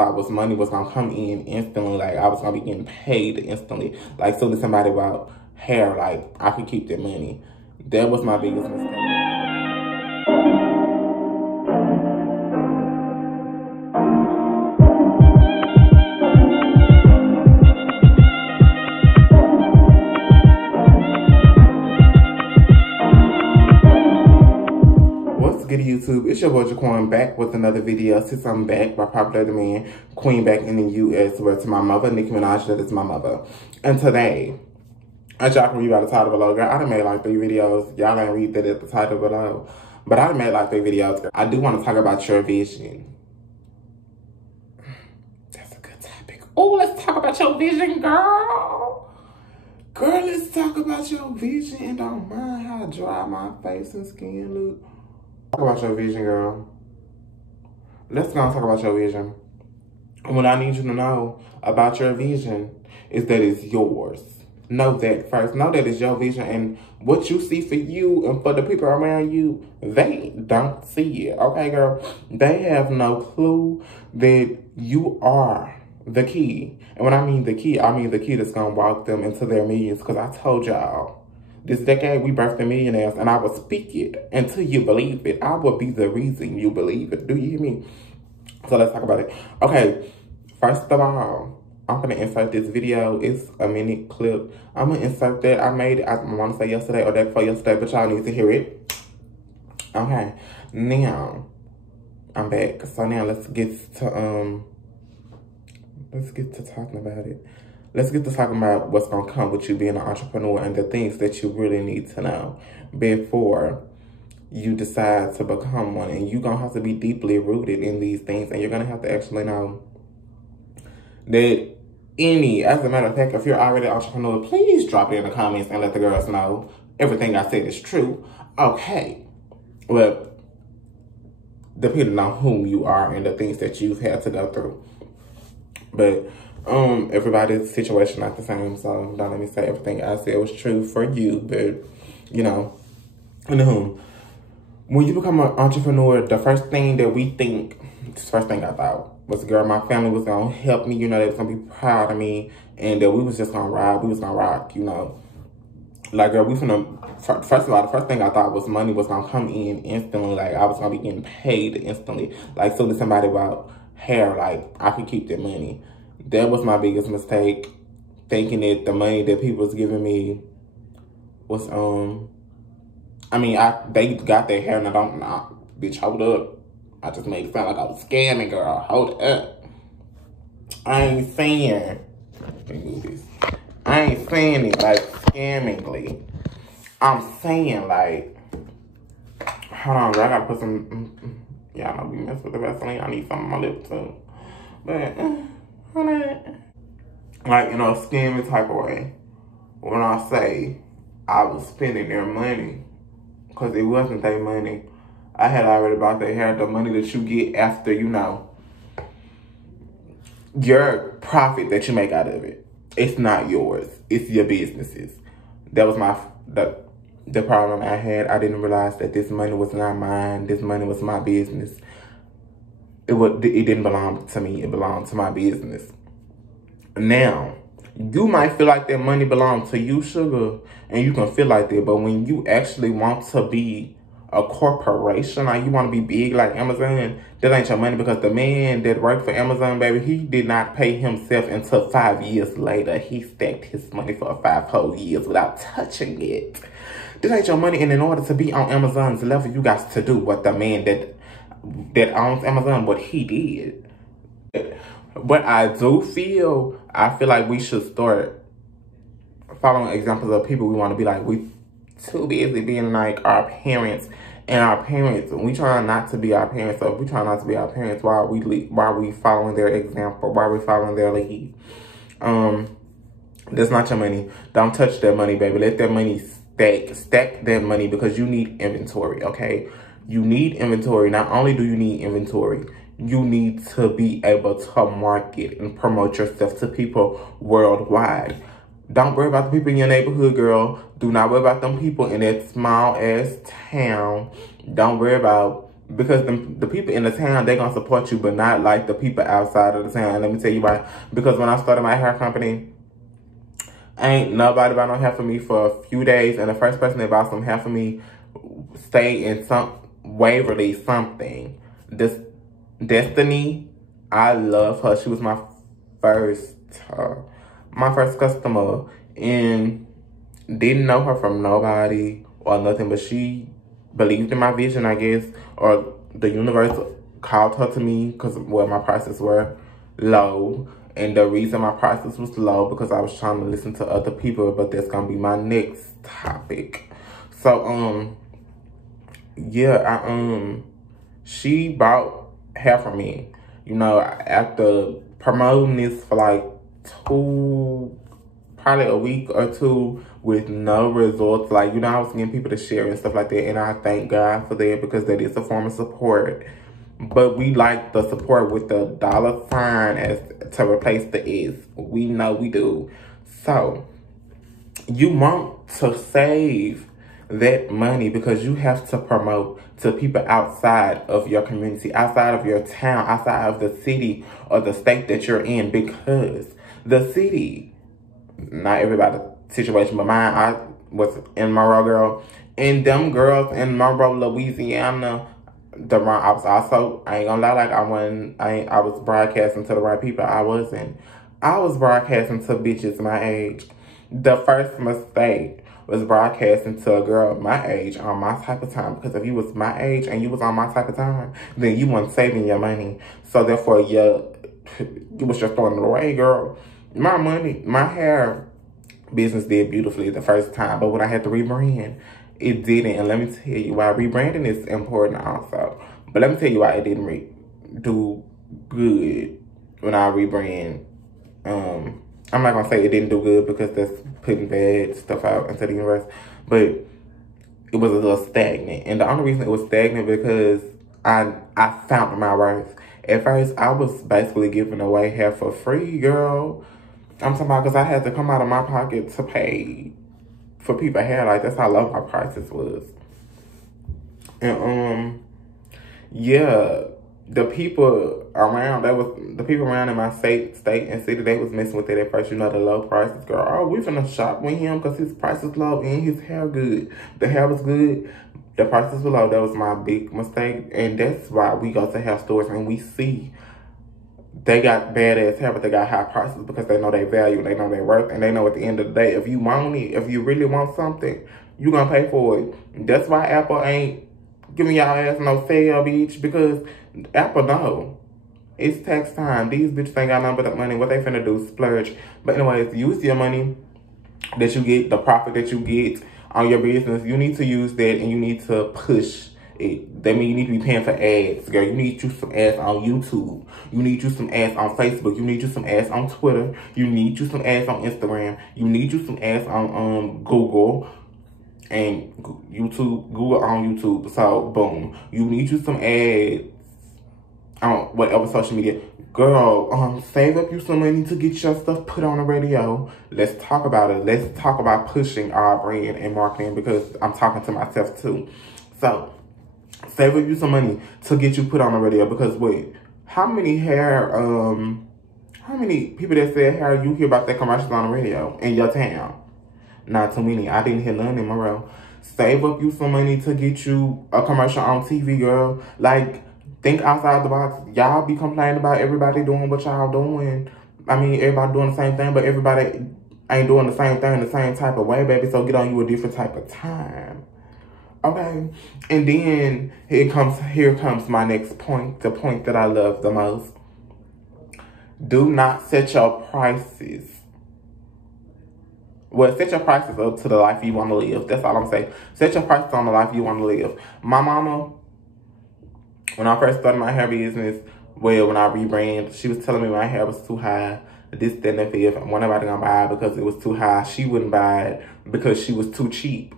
thought was money was gonna come in instantly. Like, I was gonna be getting paid instantly. Like, soon as somebody bought hair, like, I could keep that money. That was my biggest mistake. Good YouTube, it's your boy Jaquan back with another video. Since I'm back by popular demand, Queen back in the US, where to my mother, Nicki Minaj, that is my mother. And today, as y'all can read by the title below, girl, I done made like 3 videos. Y'all ain't read that at the title below, but I done made like 3 videos. I do want to talk about your vision. That's a good topic. Oh, let's talk about your vision, girl. Girl, let's talk about your vision, and don't mind how dry my face and skin look. Talk about your vision, girl. Let's go and talk about your vision. And what I need you to know about your vision is that it's yours. Know that first. Know that it's your vision, and what you see for you and for the people around you, they don't see it. Okay, girl? They have no clue that you are the key. And when I mean the key, I mean the key that's going to walk them into their millions. Because I told y'all, this decade, we birthed the millionaires, and I will speak it until you believe it. I will be the reason you believe it. Do you hear me? So let's talk about it. Okay, first of all, I'm going to insert this video. It's a minute clip. I'm going to insert that. I made it, I want to say yesterday or day before yesterday, but y'all need to hear it. Okay, now, I'm back. So now let's get to talking about it. Let's get to talking about what's going to come with you being an entrepreneur and the things that you really need to know before you decide to become one. And you're going to have to be deeply rooted in these things. And you're going to have to actually know that as a matter of fact, if you're already an entrepreneur, please drop it in the comments and let the girls know everything I said is true. Okay. Well, depending on whom you are and the things that you've had to go through. But everybody's situation not the same, so don't let me say everything I said was true for you, but you know, when you become an entrepreneur, the first thing that we think, the first thing I thought was, girl, my family was gonna help me, you know, they was gonna be proud of me, and that we was just gonna ride, we was gonna rock, you know. Like, girl, first of all, the first thing I thought was money was gonna come in instantly, like I was gonna be getting paid instantly. Like, soon as somebody bought hair, like I could keep that money. That was my biggest mistake, thinking that the money that people was giving me was, they got their hair, and I don't, bitch, hold up. I just made it sound like I was scamming, girl. Hold up. I ain't saying it like scammingly. I'm saying like, hold on, girl, I gotta put some, y'all know we mess with the Vaseline. I need something on my lip too. But, like, in a scamming type of way, when I say I was spending their money, because it wasn't their money. I had already bought their hair. The money that you get after, you know, your profit that you make out of it, it's not yours. It's your business's. That was the problem I had. I didn't realize that this money was not mine. This money was my business. It didn't belong to me. It belonged to my business. Now, you might feel like that money belongs to you, sugar, and you can feel like that. But when you actually want to be a corporation, like you want to be big like Amazon, that ain't your money, because the man that worked for Amazon, baby, he did not pay himself until 5 years later. He stacked his money for 5 whole years without touching it. This ain't your money, and in order to be on Amazon's level, you got to do what the man that owns Amazon, what he did. But I feel like we should start following examples of people we want to be like. We too busy being like our parents, and our parents, we try not to be our parents. So if we try not to be our parents, why are we following their example? Why are we following their lead? That's not your money. Don't touch that money, baby. Let that money stack that money, because you need inventory, okay? You need inventory. Not only do you need inventory, you need to be able to market and promote yourself to people worldwide. Don't worry about the people in your neighborhood, girl. Do not worry about them people in that small ass town. Don't worry about Because the people in the town, they gonna support you, but not like the people outside of the town. And let me tell you why. Because when I started my hair company, ain't nobody bought no hair for me for a few days. And the first person that bought some hair for me stayed in some Waverly something. This Destiny, I love her. She was first my first customer, and didn't know her from nobody or nothing, but she believed in my vision, I guess, or the universe called her to me because, well, my prices were low. And the reason my prices was low because I was trying to listen to other people, but that's gonna be my next topic. So yeah, she bought hair from me, you know, after promoting this for like probably a week or two with no results. Like, you know, I was getting people to share and stuff like that, and I thank God for that because that is a form of support. But we like the support with the $sign as to replace the S. We know we do. So you want to save that money because you have to promote to people outside of your community, outside of your town, outside of the city or the state that you're in, because the city, not everybody's situation, but mine, I was in Monroe, girl. And them girls in Monroe, Louisiana, I was also, I ain't gonna lie, like I was broadcasting to the right people. I wasn't. I was broadcasting to bitches my age. The first mistake was broadcasting to a girl my age on my type of time. Because if you was my age and you was on my type of time, then you weren't saving your money. So therefore, you was just throwing it away, girl. My hair business did beautifully the first time. But when I had to rebrand, it didn't. And let me tell you why. Rebranding is important also. But let me tell you why it didn't do good when I rebrand. I'm not going to say it didn't do good because that's putting bad stuff out into the universe. But it was a little stagnant. And the only reason it was stagnant because I found my worth. At first, I was basically giving away hair for free, girl. I'm talking about because I had to come out of my pocket to pay for people hair. Like, that's how low my prices was. And yeah, the people around in my state and city, they was messing with it at first. You know, the low prices, girl. Oh, we finna shop with him because his price is low and his hair good. The hair was good. The prices were low. That was my big mistake. And that's why we go to hair stores and we see they got badass hair, but they got high prices because they know their value, they know their worth, and they know at the end of the day, if you want it, if you really want something, you gonna pay for it. That's why Apple ain't giving y'all ass no sale, bitch, because Apple know. It's tax time. These bitches ain't got nothing but the money. What they finna do, splurge. But anyways, use your money that you get, the profit that you get on your business. You need to use that and you need to push it. That means you need to be paying for ads, girl. You need you some ads on YouTube. You need you some ads on Facebook. You need you some ads on Twitter. You need you some ads on Instagram. You need you some ads on Google and YouTube. Google on YouTube. So boom, you need you some ads on whatever social media. Girl, save up you some money to get your stuff put on the radio. Let's talk about it. Let's talk about pushing our brand and marketing because I'm talking to myself too. So save up you some money to get you put on the radio because wait, how many people that sell hair you hear about that commercials on the radio in your town? Not too many. I didn't hear none in Monroe. Save up you some money to get you a commercial on TV, girl. Like, think outside the box. Y'all be complaining about everybody doing what y'all doing. I mean, everybody doing the same thing, but everybody ain't doing the same thing the same type of way, baby. So get on you a different type of time. Okay? And then here comes my next point, the point that I love the most. Do not set your prices. Well, set your prices up to the life you want to live. That's all I'm saying. Set your prices on the life you want to live. My mama, when I first started my hair business, well, when I rebranded, she was telling me my hair was too high. This, that, and the fifth. Wasn't nobody gonna buy it because it was too high. She wouldn't buy it because she was too cheap.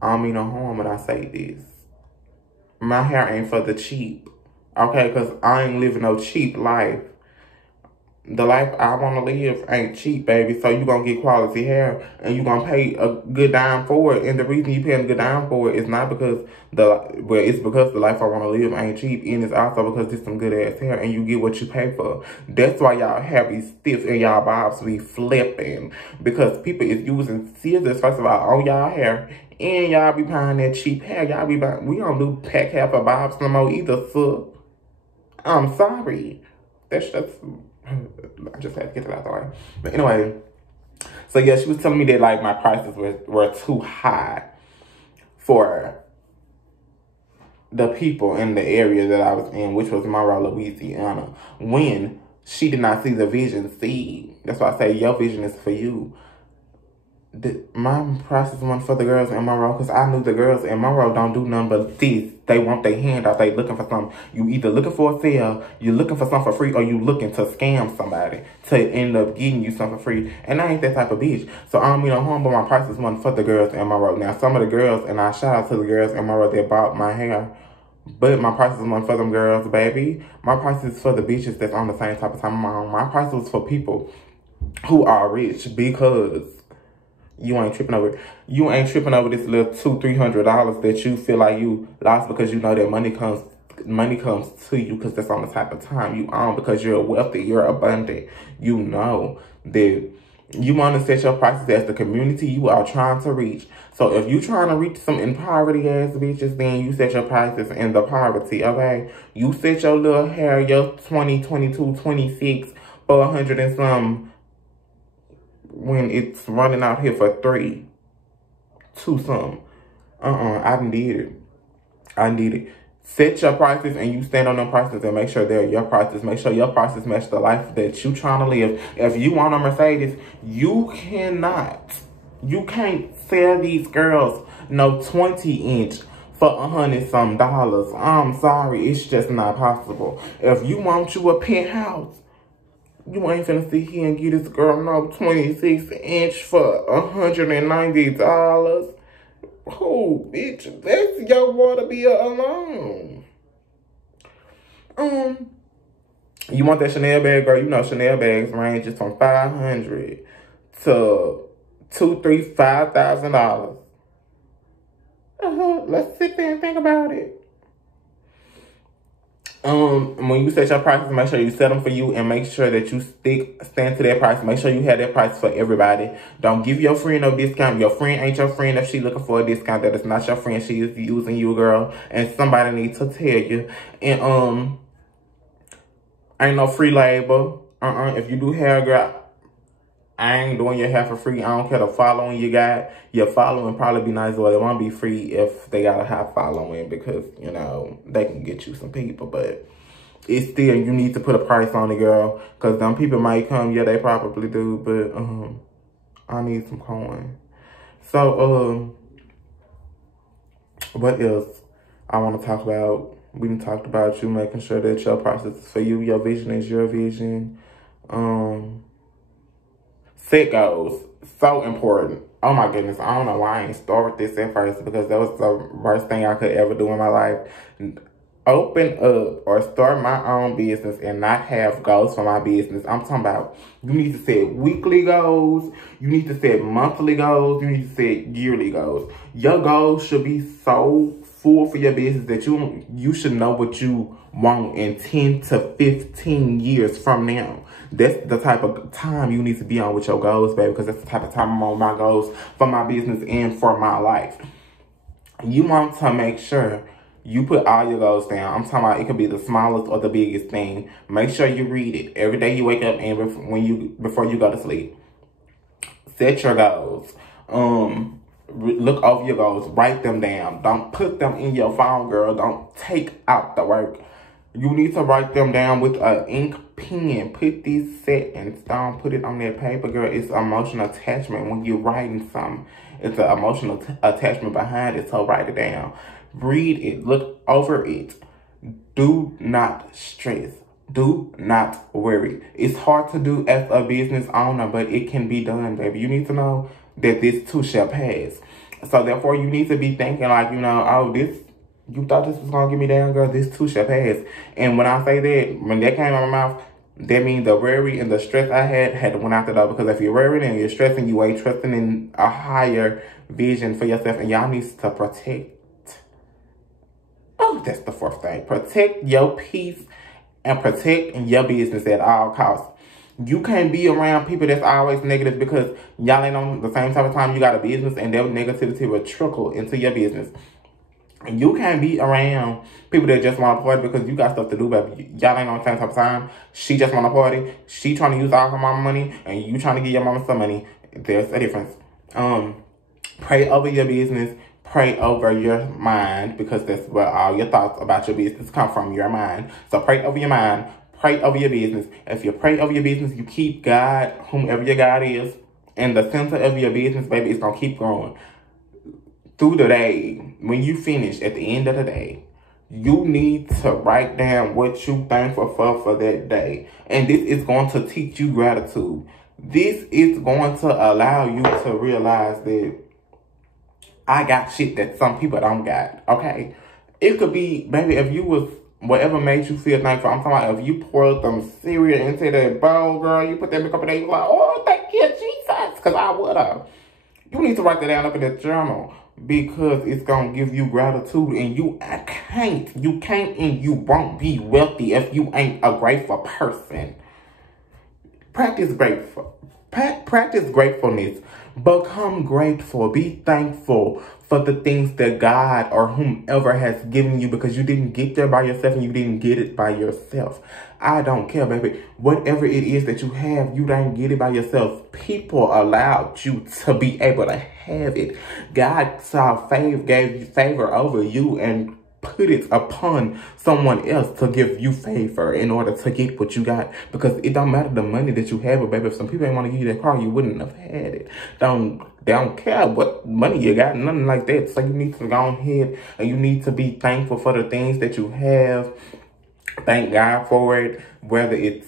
I don't mean no harm when I say this. My hair ain't for the cheap. Okay, because I ain't living no cheap life. the life I want to live ain't cheap, baby. So you gonna get quality hair, and you gonna pay a good dime for it. And the reason you paying a good dime for it is not because it's because the life I want to live ain't cheap, and it's also because it's some good ass hair, and you get what you pay for. That's why y'all hair be stiff and y'all bobs be flipping, because people is using scissors first of all on y'all hair, and y'all be buying that cheap hair. Y'all be buying. We don't do pack hair for bobs no more either, so I'm sorry. That's just. I just had to get it out the way. But anyway, so yeah, she was telling me that like my prices were too high for the people in the area that I was in, which was Monroe, Louisiana, when she did not see the vision. See, that's why I say your vision is for you. My prices weren't for the girls in Monroe, because I knew the girls in Monroe don't do nothing but this. They want their hand out. They looking for something. You either looking for a sale, you looking for something for free, or you looking to scam somebody to end up getting you something for free. And I ain't that type of bitch. So I don't mean no harm, but my prices weren't for the girls in Monroe. Now, some of the girls, and I shout out to the girls in Monroe that bought my hair, but my prices weren't for them girls, baby. My prices for the bitches that's on the same type of time I'm on. My prices was for people who are rich, because you ain't tripping over this little $200-300 that you feel like you lost, because you know that money comes to you, because that's on the type of time you own, because you're wealthy, you're abundant. You know that you want to set your prices as the community you are trying to reach. So if you trying to reach some in poverty ass bitches, then you set your prices in the poverty, okay? You set your little hair, your 20, 22, 26 for 100 and some, when it's running out here for 3, 2 some. I done did it. Set your prices, and you stand on them prices, and make sure they're your prices. Make sure your prices match the life that you trying to live. If you want a Mercedes, you can't sell these girls no 20-inch for $100 some. I'm sorry, it's just not possible. If you want you a penthouse, you ain't finna sit here and get this girl no 26-inch for $190. Oh, bitch, that's your water bill alone. You want that Chanel bag, girl? You know Chanel bags ranges from $500 to $5,000. Let's sit there and think about it. When you set your prices, make sure you set them for you, and make sure that you stand to that price. Make sure you have that price for everybody. Don't give your friend no discount. Your friend ain't your friend if she looking for a discount. That is not your friend. She is using you, girl. And somebody needs to tell you. And ain't no free labor. If you do hair, girl, I ain't doing your hair for free. I don't care the following you got. Your following probably be nice, or it won't be free if they got a high following, because, you know, they can get you some people. But it's still, you need to put a price on it, girl, because them people might come. Yeah, they probably do, but I need some coin. So, what else I want to talk about? We done talked about you making sure that your process is for you. Your vision is your vision. Set goals. So important. Oh my goodness. I don't know why I ain't start with this at first, because that was the worst thing I could ever do in my life. Open up or start my own business and not have goals for my business. I'm talking about, you need to set weekly goals. You need to set monthly goals. You need to set yearly goals. Your goals should be so full for your business that you should know what you want in 10 to 15 years from now. That's the type of time you need to be on with your goals, baby, because that's the type of time I'm on my goals for my business and for my life. You want to make sure you put all your goals down. I'm talking about, it could be the smallest or the biggest thing. Make sure you read it every day you wake up and before you go to sleep. Set your goals. Look over your goals. Write them down. Don't put them in your phone, girl. Don't take out the work. You need to write them down with an ink pen. Put these set in stone. Put it on that paper, girl. It's emotional attachment when you're writing something. It's an emotional attachment behind it, so write it down. Read it. Look over it. Do not stress. Do not worry. It's hard to do as a business owner, but it can be done, baby. You need to know that this too shall pass. So therefore, you need to be thinking like, you know, oh, you thought this was going to get me down, girl. This too shall pass. And when I say that, when that came out of my mouth, That means the worry and the stress I had went out the door. Because if you're worrying and you're stressing, you ain't trusting in a higher vision for yourself. And y'all needs to protect. Oh, that's the fourth thing. Protect your peace and protect your business at all costs. You can't be around people that's always negative because y'all ain't on the same type of time you got a business, and their negativity will trickle into your business. And you can't be around people that just want to party because you got stuff to do, baby. Y'all ain't on the same type of time. She just want to party. She trying to use all her mama money, and you trying to give your mama some money. There's a difference. Pray over your business. Pray over your mind, because that's where all your thoughts about your business come from, your mind. So pray over your mind. Pray over your business. If you pray over your business, you keep God, whomever your God is, in the center of your business, baby, it's going to keep growing. Through the day, when you finish, at the end of the day, you need to write down what you thankful for that day. And this is going to teach you gratitude. This is going to allow you to realize that I got shit that some people don't got, okay? It could be, baby, if you was, whatever made you feel thankful. I'm talking about if you poured some cereal into that bowl, girl, you put that makeup in there, you like, oh, thank you, Jesus, because I would have. You need to write that down up in that journal, because it's going to give you gratitude, and you can't and you won't be wealthy if you ain't a grateful person. Practice gratefulness. Become grateful. Be thankful for the things that God or whomever has given you, because you didn't get there by yourself and you didn't get it by yourself. I don't care, baby. Whatever it is that you have, you didn't get it by yourself. People allowed you to be able to have it. God gave you favor over you and put it upon someone else to give you favor in order to get what you got. Because it don't matter the money that you have, but baby, if some people ain't want to give you that car, you wouldn't have had it. They don't care what money you got, nothing like that. So you need to go ahead and you need to be thankful for the things that you have. Thank God for it, whether it's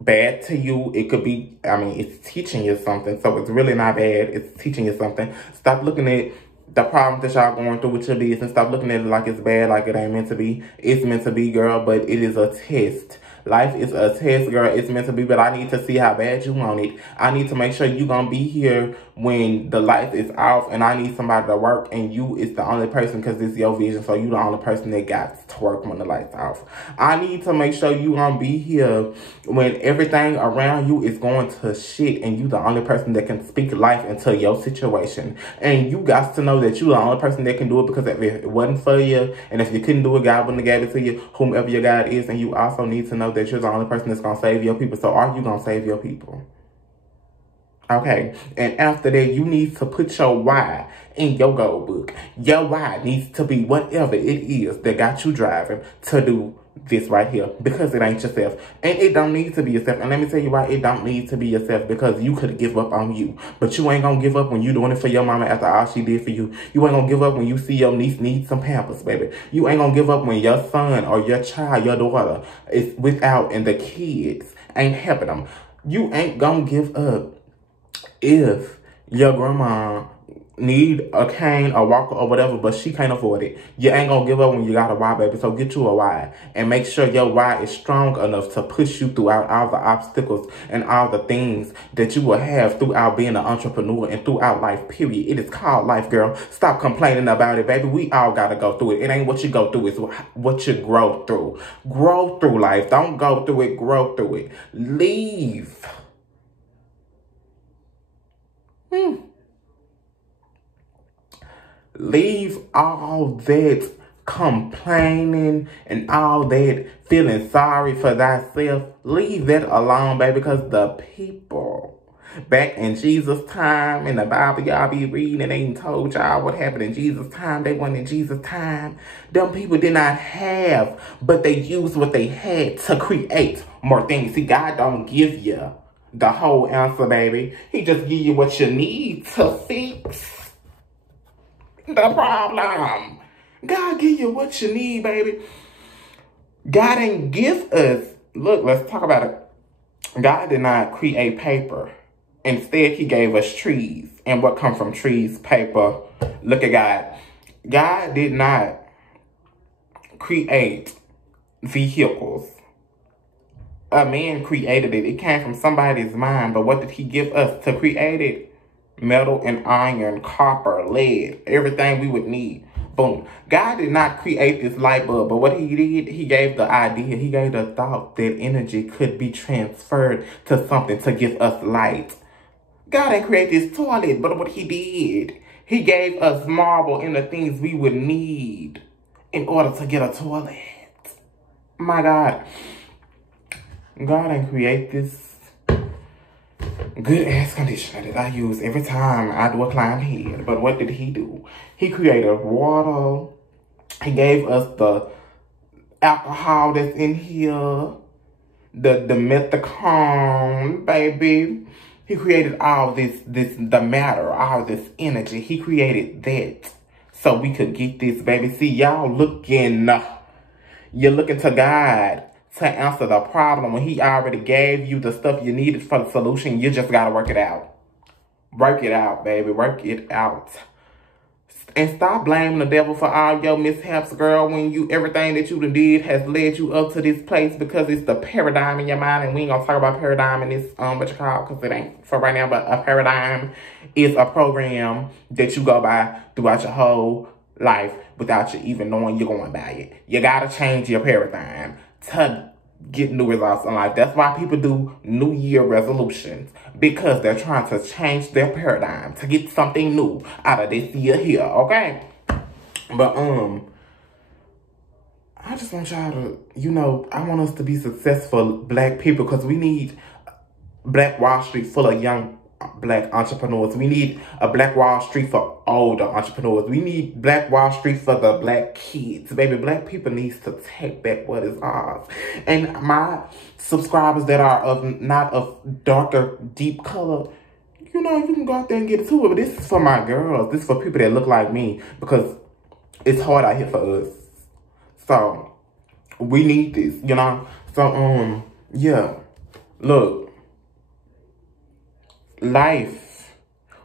bad to you. It could be, I mean, it's teaching you something. So it's really not bad. It's teaching you something. Stop looking at the problems that y'all going through with your business. Stop looking at it like it's bad, like it ain't meant to be. It's meant to be, girl, but it is a test. Life is a test, girl. It's meant to be, but I need to see how bad you want it. I need to make sure you gonna be here when the light is off, and I need somebody to work, and you is the only person, because it's your vision, so you the only person that got to work when the light's off. I need to make sure you gonna be here when everything around you is going to shit, and you the only person that can speak life into your situation. And you got to know that you the only person that can do it, because if it wasn't for you, and if you couldn't do it, God wouldn't have gave it to you, whomever your God is. And you also need to know that you're the only person that's gonna save your people. So are you gonna save your people? Okay, and after that, you need to put your why in your goal book. Your why needs to be whatever it is that got you driving to do this right here, because it ain't yourself. And it don't need to be yourself. And let me tell you why it don't need to be yourself, because you could give up on you. But you ain't gonna give up when you doing it for your mama after all she did for you. You ain't gonna give up when you see your niece need some Pampers, baby. You ain't gonna give up when your son or your child, your daughter is without and the kids ain't helping them. You ain't gonna give up if your grandma need a cane, a walker, or whatever, but she can't afford it. You ain't gonna give up when you got a why, baby. So get you a why, and make sure your why is strong enough to push you throughout all the obstacles and all the things that you will have throughout being an entrepreneur and throughout life, period. It is called life, girl. Stop complaining about it, baby. We all gotta go through it. It ain't what you go through, it's what you grow through. Grow through life. Don't go through it, grow through it. Leave. Leave all that complaining and all that feeling sorry for thyself. Leave that alone, baby, because the people back in Jesus' time, in the Bible y'all be reading, and they ain't told y'all what happened in Jesus' time. They weren't in Jesus' time. Them people did not have, but they used what they had to create more things. See, God don't give you the whole answer, baby. He just give you what you need to fix the problem. God give you what you need, baby. God ain't give us, look, let's talk about it. God did not create paper. Instead, he gave us trees. And what come from trees? Paper. Look at God. God did not create vehicles. A man created it. It came from somebody's mind. But what did he give us to create it? Metal and iron, copper, lead, everything we would need. Boom. God did not create this light bulb, but what he did, he gave the idea, he gave the thought that energy could be transferred to something to give us light. God didn't create this toilet, but what he did, he gave us marble and the things we would need in order to get a toilet. My God. God didn't create this good ass conditioner that I use every time I do a climb hill. But what did he do? He created water. He gave us the alcohol that's in here. The methacone, baby. He created all the matter, all this energy. He created that so we could get this, baby. See, y'all you're looking to God to answer the problem when he already gave you the stuff you needed for the solution. You just got to work it out. Work it out, baby. Work it out. And stop blaming the devil for all your mishaps, girl, when everything that you done did has led you up to this place, because it's the paradigm in your mind. And we ain't going to talk about paradigm in this, what you call, because it ain't for right now, but a paradigm is a program that you go by throughout your whole life without you even knowing you're going by it. You got to change your paradigm to get new results in life. That's why people do New Year resolutions, because they're trying to change their paradigm to get something new out of this year here, okay? But I just want y'all to, I want us to be successful Black people, because we need Black Wall Street full of young Black entrepreneurs. We need a Black Wall Street for older entrepreneurs. We need Black Wall Street for the Black kids. Baby, Black people needs to take back what is ours. And my subscribers that are not of darker, deep color, you can go out there and get to it. But this is for my girls. This is for people that look like me, because it's hard out here for us. So we need this, So yeah. Look. Life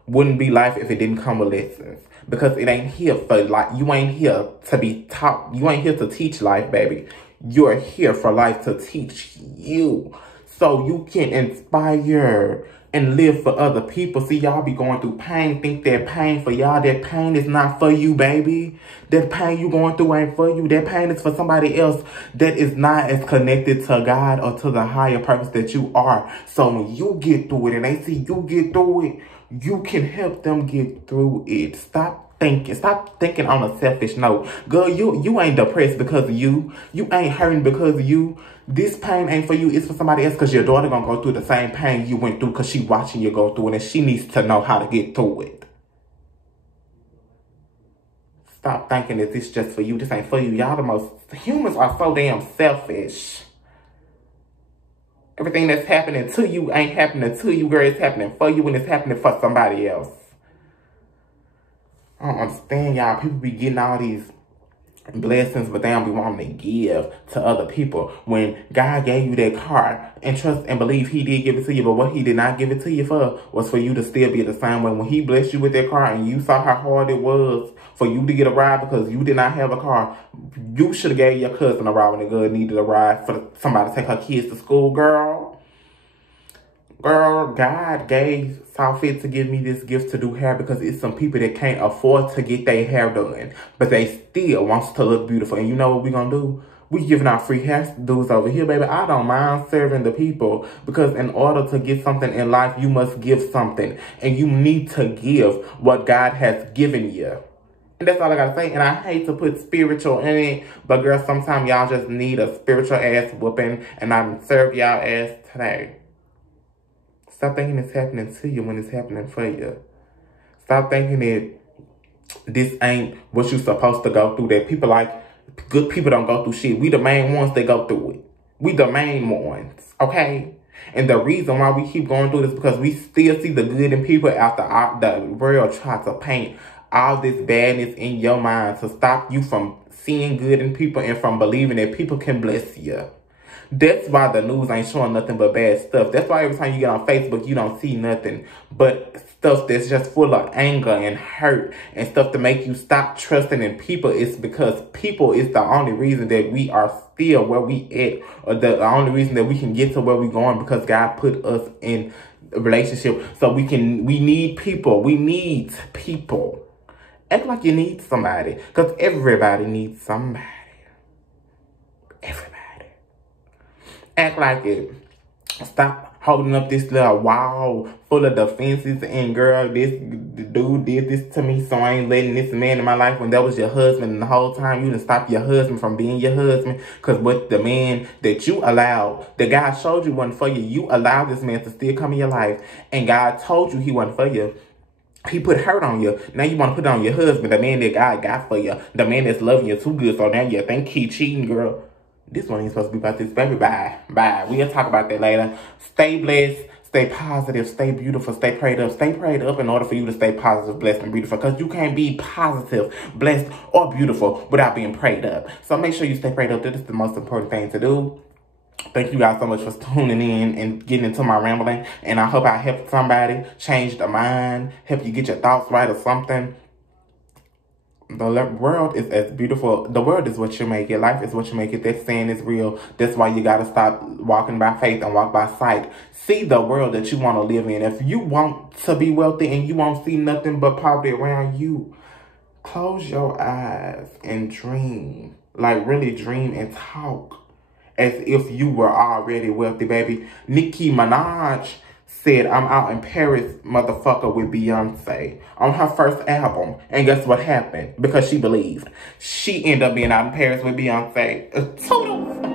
wouldn't be life if it didn't come with lessons, because it ain't here for you ain't here to be taught. You ain't here to teach life, baby. You're here for life to teach you, so you can inspire and live for other people. See, y'all be going through pain, think that pain for y'all. That pain is not for you, baby. That pain you going through ain't for you. That pain is for somebody else that is not as connected to God or to the higher purpose that you are. So when you get through it and they see you get through it, you can help them get through it. Stop thinking on a selfish note. Girl, you ain't depressed because of you. You ain't hurting because of you. This pain ain't for you. It's for somebody else, because your daughter gonna go through the same pain you went through, because she watching you go through it, and she needs to know how to get through it. Stop thinking that this just for you. This ain't for you. Humans are so damn selfish. Everything that's happening to you ain't happening to you, girl. It's happening for you, and it's happening for somebody else. I don't understand, y'all. People be getting all these blessings, but they don't be wanting to give to other people. When God gave you that car, and trust and believe he did give it to you, but what he did not give it to you for was for you to still be the same way. When he blessed you with that car and you saw how hard it was for you to get a ride because you did not have a car, you should have gave your cousin a ride when the girl needed a ride for somebody to take her kids to school, girl. Girl, God saw fit to give me this gift to do hair, because it's some people that can't afford to get their hair done, but they still wants to look beautiful. And you know what we gonna do? We giving out free hair dudes over here, baby. I don't mind serving the people, because in order to get something in life, you must give something. And you need to give what God has given you. And that's all I gotta say. And I hate to put spiritual in it, but girl, sometimes y'all just need a spiritual ass whooping, and I'm serve y'all ass today. Stop thinking it's happening to you when it's happening for you. Stop thinking that this ain't what you're supposed to go through. That good people don't go through shit. We the main ones that go through it. We the main ones, okay? And the reason why we keep going through this is because we still see the good in people after the world tries to paint all this badness in your mind to stop you from seeing good in people and from believing that people can bless you. That's why the news ain't showing nothing but bad stuff. That's why every time you get on Facebook, you don't see nothing but stuff that's just full of anger and hurt and stuff to make you stop trusting in people. It's because people is the only reason that we are still where we at, or the only reason that we can get to where we going, because God put us in a relationship. So we need people. We need people. Act like you need somebody, because everybody needs somebody. Everybody. Act like it. Stop holding up this little wall full of defenses and, girl, this dude did this to me, so I ain't letting this man in my life, when that was your husband. And the whole time you done stopped your husband from being your husband, because what the man that you allowed, that God showed you wasn't for you, you allowed this man to still come in your life, and God told you he wasn't for you. He put hurt on you. Now you want to put it on your husband, the man that God got for you, the man that's loving you too good, so now you think he cheating, girl. This one ain't supposed to be about this, baby. Bye. Bye. We'll talk about that later. Stay blessed. Stay positive. Stay beautiful. Stay prayed up. Stay prayed up in order for you to stay positive, blessed, and beautiful. Because you can't be positive, blessed, or beautiful without being prayed up. So make sure you stay prayed up. That is the most important thing to do. Thank you guys so much for tuning in and getting into my rambling. And I hope I helped somebody change their mind, help you get your thoughts right or something. The world is as beautiful. The world is what you make it. Life is what you make it. That saying is real. That's why you got to stop walking by faith and walk by sight. See the world that you want to live in. If you want to be wealthy and you won't see nothing but poverty around you, close your eyes and dream. Like, really dream and talk as if you were already wealthy, baby. Nicki Minaj said, I'm out in Paris, motherfucker, with Beyonce on her first album. And guess what happened? Because she believed. She ended up being out in Paris with Beyonce. Toodles.